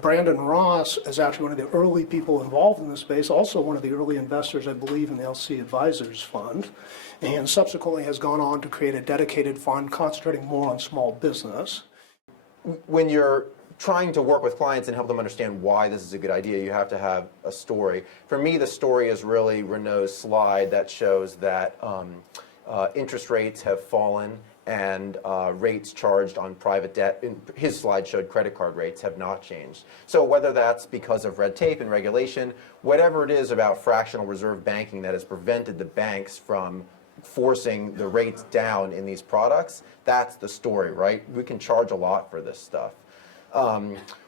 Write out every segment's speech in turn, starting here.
Brandon Ross is actually one of the early people involved in this space, also one of the early investors, I believe, in the LC Advisors Fund, and subsequently has gone on to create a dedicated fund concentrating more on small business. When you're trying to work with clients and help them understand why this is a good idea, you have to have a story. For me, the story is really Renault's slide that shows that interest rates have fallen and rates charged on private debt. His slide showed credit card rates have not changed. So whether that's because of red tape and regulation, whatever it is about fractional reserve banking that has prevented the banks from forcing the rates down in these products, that's the story, right? We can charge a lot for this stuff.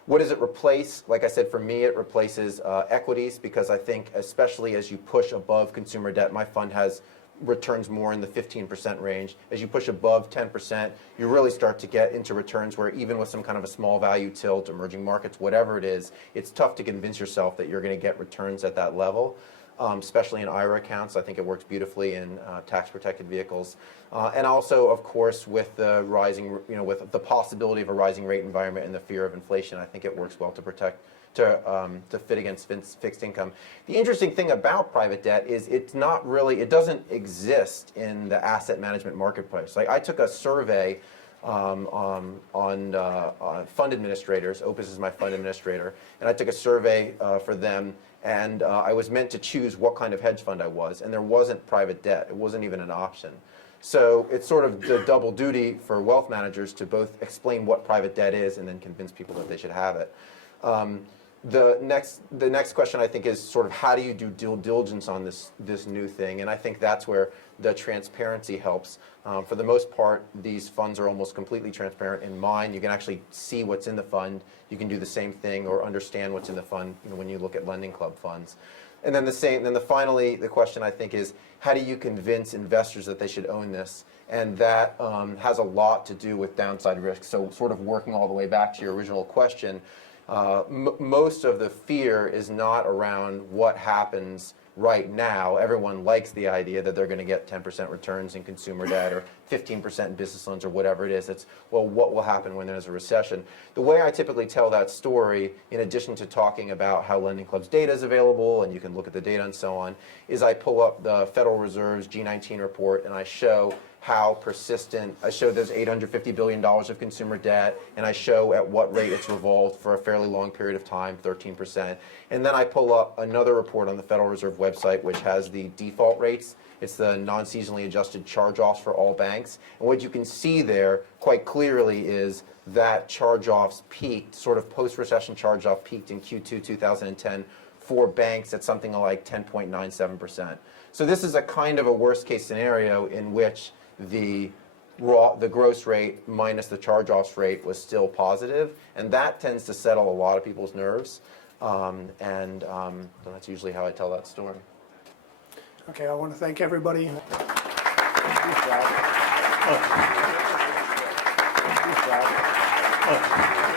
What does it replace? Like I said, for me, it replaces equities, because I think especially as you push above consumer debt, my fund has returns more in the 15% range. As you push above 10%, you really start to get into returns where even with some kind of a small value tilt, emerging markets, whatever it is, it's tough to convince yourself that you're going to get returns at that level. Especially in IRA accounts. I think it works beautifully in tax-protected vehicles. And also, of course, with the rising, with the possibility of a rising rate environment and the fear of inflation, I think it works well to protect, to fit against fixed income. The interesting thing about private debt is it doesn't exist in the asset management marketplace. Like, I took a survey on fund administrators. Opus is my fund administrator, and I took a survey for them. And I was meant to choose what kind of hedge fund I was, and there wasn't private debt. It wasn't even an option. So it's sort of the double duty for wealth managers to both explain what private debt is and then convince people that they should have it. The next question, I think, is sort of how do you do due diligence on this new thing? And I think that's where the transparency helps. For the most part, these funds are almost completely transparent. In mine, you can actually see what's in the fund. You can do the same thing or understand what's in the fund when you look at lending club funds. And then finally, the question, I think, is how do you convince investors that they should own this? And that has a lot to do with downside risk. So sort of working all the way back to your original question, most of the fear is not around what happens right now. Everyone likes the idea that they're going to get 10% returns in consumer debt or 15% in business loans or whatever it is. It's, well, what will happen when there's a recession? The way I typically tell that story, in addition to talking about how Lending Club's data is available and you can look at the data and so on, is I pull up the Federal Reserve's G19 report and I show how persistent, I show there's $850 billion of consumer debt, and I show at what rate it's revolved for a fairly long period of time, 13%. And then I pull up another report on the Federal Reserve website which has the default rates. It's the non-seasonally adjusted charge-offs for all banks. And what you can see there quite clearly is that charge-offs peaked, sort of post-recession charge-off peaked in Q2 2010 for banks at something like 10.97%. So this is a kind of a worst-case scenario in which the gross rate minus the charge-offs rate was still positive, and that tends to settle a lot of people's nerves, and that's usually how I tell that story. Okay, I want to thank everybody. Good job.